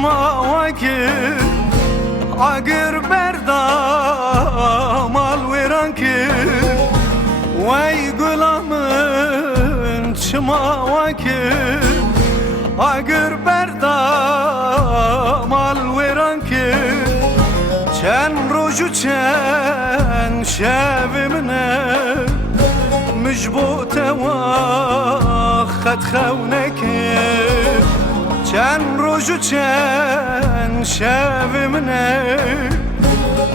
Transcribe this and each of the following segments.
çima vakir Agir berdam al veran kir Vay gulamın çima vakir Agir berdam al veran kir Çen roju çen şevimne مجبوط واخد خونك كان روجو كان شاف منك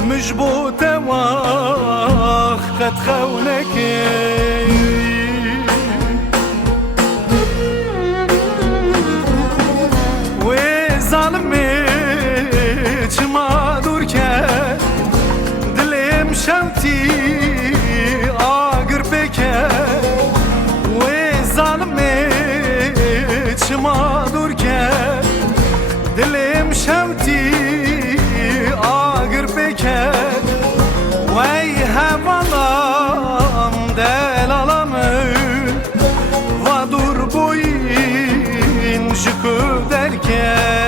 مجبوط واخد خونك وظالمي ما دورك دلم شمتي mağdur ke dilim şevti ağır beket vay havalam delalamın vadur boyun jükü derken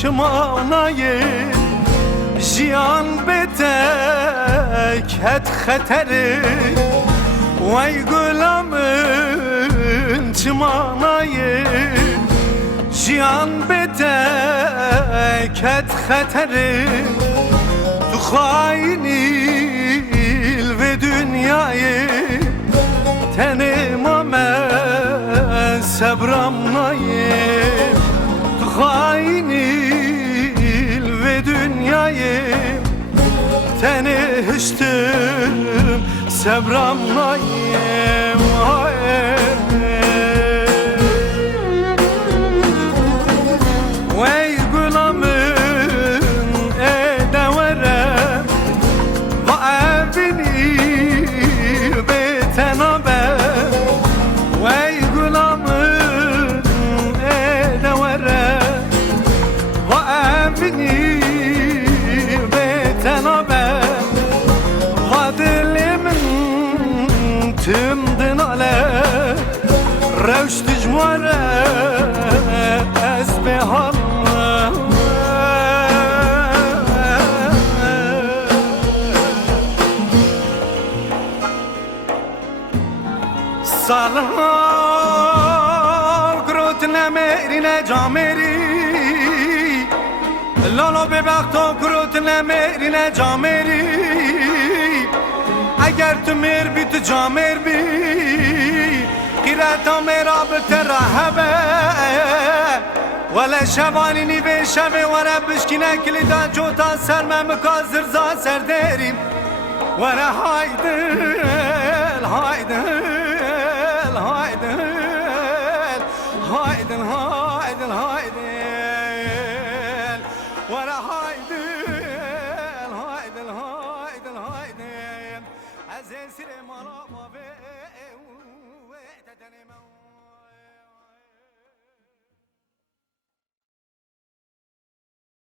Şımanayı jiyan betek het xeteri Vay gulamın çımanayı jiyan betek het xeteri Tu hainil ve dünyayı tenimame sebramnayı Tu hainil ve dünyayı teniştim sebramnayım Vay gulamın edeverem Va evini betenabe Vay gulamın edeverem Va evini betenabe tüm dinale revşt cmare ez behalım Salam krot nemerine cameri Lolo bebakto krot nemerine cameri اگر تو میر بی تو جامر بی قیرتا میرا بتره هبه ولی شبانی نی به شبه وره بشکینه کلیدا جوتا سرمه مکازر زا سر دیریم وره هایدل هایدل هایدل هایدل هایدل هایدل وره هایدل هایدل هایدل هایدل از این سیر مالا ما به